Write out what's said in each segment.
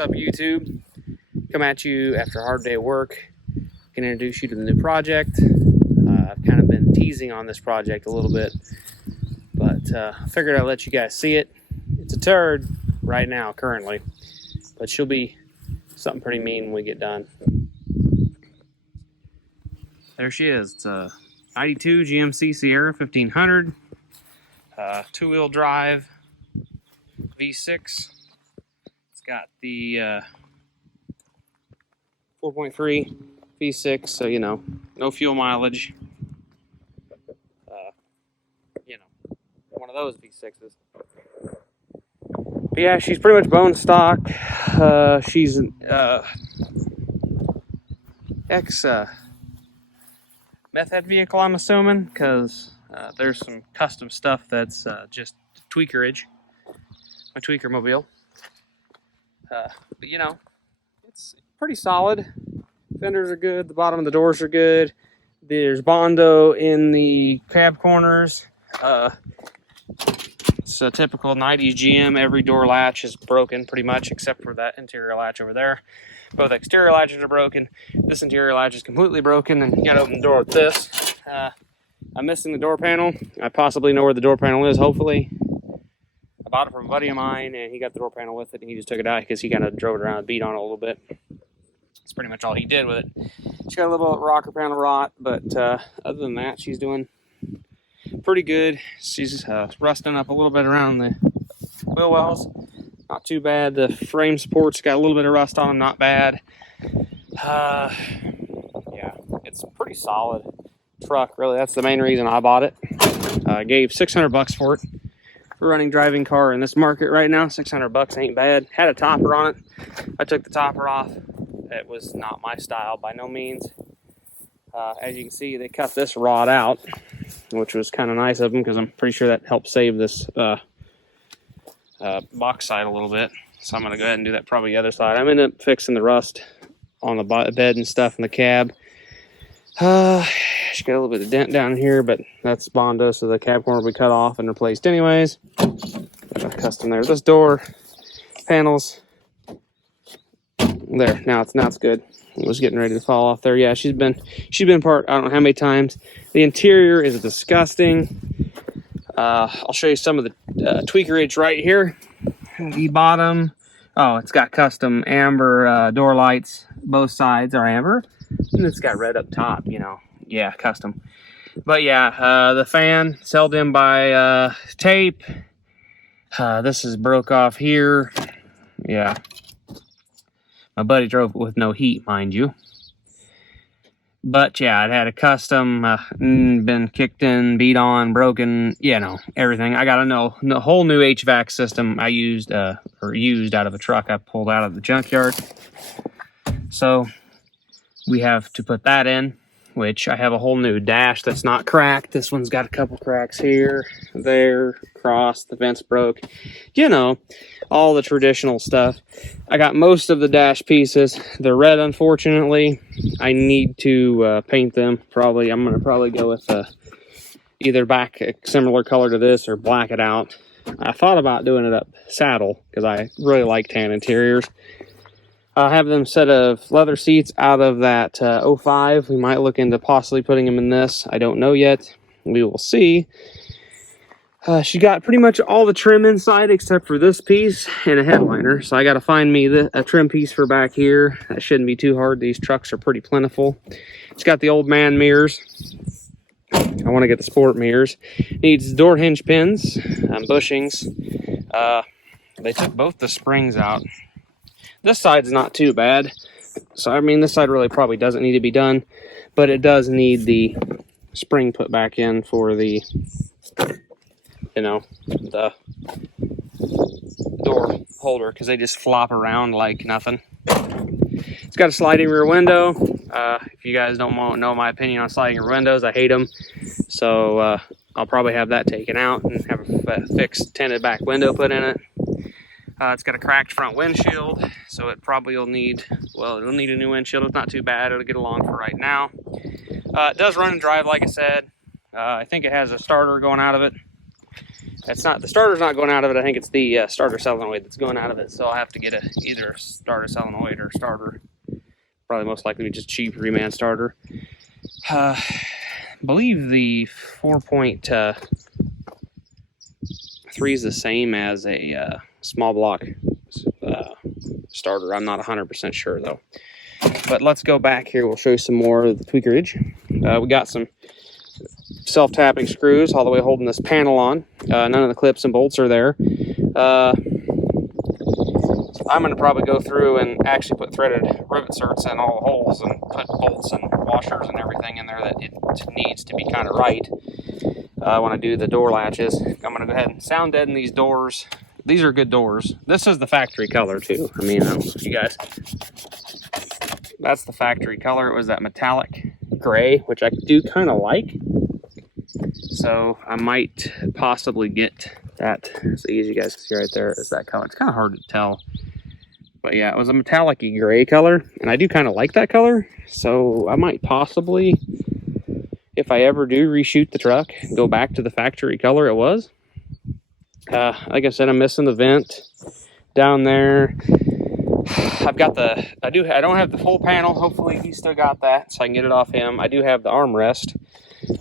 up, YouTube? Come at you after a hard day of work. Can introduce you to the new project. I've kind of been teasing on this project a little bit, but I figured I'd let you guys see it. It's a turd right now, currently, but she'll be something pretty mean when we get done. There she is. It's a 92 GMC Sierra 1500, two-wheel drive, V6. It's got the 4.3 V6, so you know, no fuel mileage. You know, one of those V6s. But yeah, she's pretty much bone stock. She's ex meth head vehicle, I'm assuming, because there's some custom stuff that's just tweakerage, my tweaker mobile. But you know, it's pretty solid. Fenders are good, the bottom of the doors are good. There's Bondo in the cab corners. It's a typical 90s GM. Every door latch is broken pretty much, except for that interior latch over there. Both exterior latches are broken. This interior latch is completely broken, and you gotta open the door with this. I'm missing the door panel. I possibly know where the door panel is, hopefully. I bought it from a buddy of mine, and he got the door panel with it, and he just took it out because he kind of drove it around and beat on it a little bit. That's pretty much all he did with it. She's got a little rocker panel rot, but other than that, she's doing pretty good. She's rusting up a little bit around the wheel wells. Not too bad. The frame supports got a little bit of rust on them. Not bad. Yeah, it's a pretty solid truck, really. That's the main reason I bought it. I gave $600 for it. For a running driving car in this market right now, $600 ain't bad. Had a topper on it. I took the topper off. It was not my style by no means. As you can see, they cut this rod out, which was kind of nice of them because I'm pretty sure that helped save this box side a little bit. So I'm going to go ahead and do that probably the other side. I'm ended up fixing the rust on the bed and stuff in the cab. She got a little bit of dent down here, but that's Bondo, so the cab corner will be cut off and replaced anyways. Got a custom there. This door panels. There, now it's good. It was getting ready to fall off there. Yeah, she's been part I don't know how many times. The interior is disgusting. I'll show you some of the tweakerage right here. The bottom, oh, it's got custom amber door lights. Both sides are amber, and it's got red up top. You know, yeah, custom. But yeah, the fan is held in by tape. This is broke off here. Yeah. My buddy drove it with no heat, mind you. But yeah, it had a custom, been kicked in, beat on, broken, you know, everything. I got a whole new HVAC system I used out of a truck I pulled out of the junkyard. So we have to put that in, which I have a whole new dash that's not cracked. This one's got a couple cracks here, there, across, the vents broke. You know, all the traditional stuff. I got most of the dash pieces. They're red, unfortunately. I need to paint them. I'm going to probably go with either back a similar color to this or black it out. I thought about doing it up saddle because I really like tan interiors. I have them set of leather seats out of that 05. We might look into possibly putting them in this. I don't know yet. We will see. She got pretty much all the trim inside except for this piece and a headliner. So I got to find me a trim piece for back here. That shouldn't be too hard. These trucks are pretty plentiful. It's got the old man mirrors. I want to get the sport mirrors. Needs door hinge pins and bushings. They took both the springs out. This side's not too bad. So, I mean, this side really probably doesn't need to be done. But it does need the spring put back in for the, you know, the door holder. Because they just flop around like nothing. It's got a sliding rear window. If you guys don't know my opinion on sliding rear windows, I hate them. So, I'll probably have that taken out and have a fixed tinted back window put in it. It's got a cracked front windshield, so it probably will need, it'll need a new windshield. It's not too bad. It'll get along for right now. It does run and drive, like I said. I think it has a starter going out of it. It's not, the starter's not going out of it. I think it's the starter solenoid that's going out of it. So I'll have to get either a starter solenoid or starter. Probably most likely just cheap reman starter. I believe the 4.3 is the same as a small block starter. I'm not 100% sure though. But let's go back here. We'll show you some more of the tweakerage. We got some self-tapping screws all the way holding this panel on. None of the clips and bolts are there. So I'm going to probably go through and actually put threaded rivet certs in all the holes and put bolts and washers and everything in there that it needs to be kind of right when I do the door latches. I'm going to go ahead and sound deaden these doors. These are good doors. This is the factory color too. I mean, I don't know if you guys... That's the factory color. It was that metallic gray, which I do kind of like. So I might possibly get that. So as you guys can see right there is that color. It's kind of hard to tell. But yeah, it was a metallic-y gray color. And I do kind of like that color. So I might possibly, if I ever do reshoot the truck, go back to the factory color it was. Like I said, I'm missing the vent down there. I've got the, I don't have the full panel. Hopefully he still got that so I can get it off him. I do have the armrest.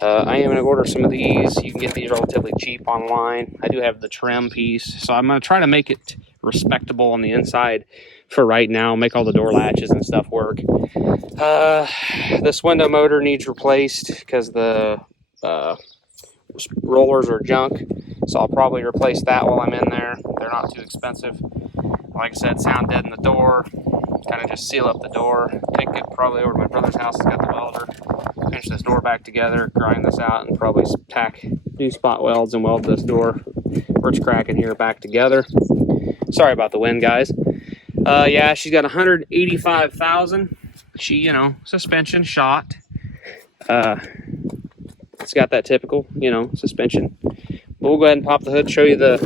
I am going to order some of these. You can get these relatively cheap online. I do have the trim piece. So I'm going to try to make it respectable on the inside for right now. Make all the door latches and stuff work. This window motor needs replaced because the rollers are junk. So I'll probably replace that while I'm in there. They're not too expensive. Like I said, sound deaden the door, kind of just seal up the door, take it probably over to my brother's house. He's got the welder, finish this door back together, grind this out, and probably do spot welds and weld this door where it's cracking here back together. Sorry about the wind, guys. Yeah, she's got 185,000. She, you know, suspension shot. It's got that typical, you know, suspension. We'll go ahead and pop the hood, show you the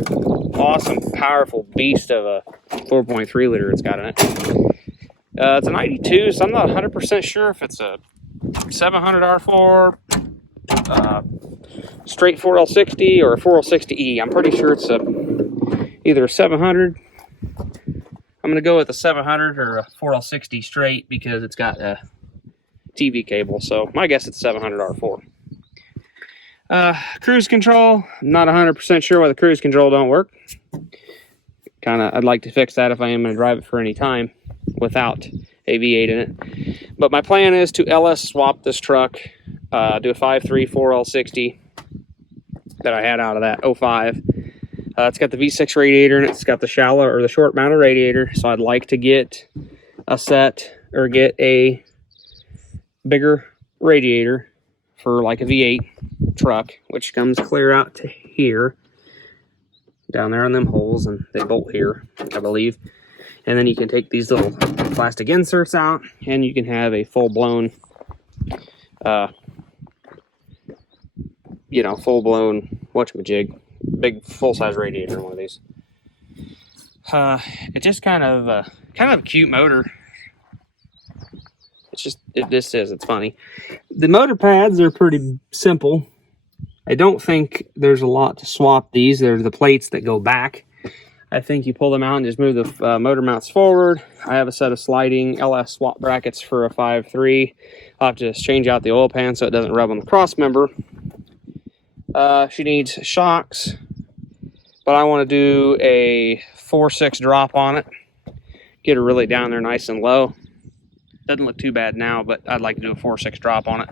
awesome, powerful beast of a 4.3 liter it's got in it. It's a 92, so I'm not 100% sure if it's a 700 R4, straight 4L60 or a 4L60E. I'm pretty sure it's either a 700. I'm going to go with a 700 or a 4L60 straight because it's got a TV cable. So my guess it's 700 R4. Cruise control, I'm not 100% sure why the cruise control don't work. I'd like to fix that if I am going to drive it for any time without a V8 in it. But my plan is to LS swap this truck, do a 5.3 4L60 that I had out of that 05. It's got the V6 radiator in it. It's got the shallow or the short mounted radiator. So I'd like to get a set or get a bigger radiator for like a V8 truck, which comes clear out to here, down there on them holes, and they bolt here, I believe. And then you can take these little plastic inserts out, and you can have a full-blown, you know, full-blown whatchamajig, big full-size radiator in one of these. It's just kind of a cute motor. It's funny. The motor pads are pretty simple. I don't think there's a lot to swap these. There's the plates that go back. I think you pull them out and just move the motor mounts forward. I have a set of sliding LS swap brackets for a 5.3. I'll have to just change out the oil pan so it doesn't rub on the cross member. She needs shocks, but I want to do a 4.6 drop on it. Get her really down there nice and low. Doesn't look too bad now, but I'd like to do a 4.6 drop on it.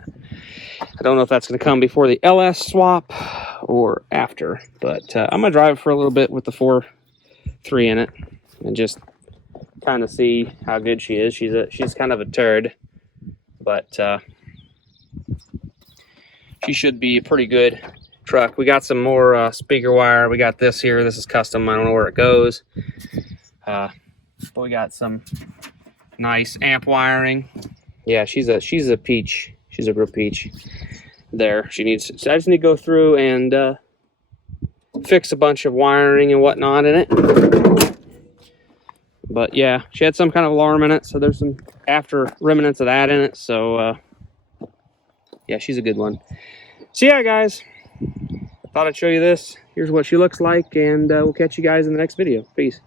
I don't know if that's going to come before the LS swap or after, but I'm going to drive it for a little bit with the 4.3 in it and just kind of see how good she is. She's kind of a turd, but she should be a pretty good truck. We got some more speaker wire. We got this here. This is custom. I don't know where it goes. But we got some nice amp wiring. Yeah, she's a peach. She's a real peach. There, I just need to go through and fix a bunch of wiring and whatnot in it. But yeah, she had some kind of alarm in it, so there's some after remnants of that in it. So yeah, she's a good one. So yeah, guys, thought I'd show you this. Here's what she looks like, and we'll catch you guys in the next video. Peace.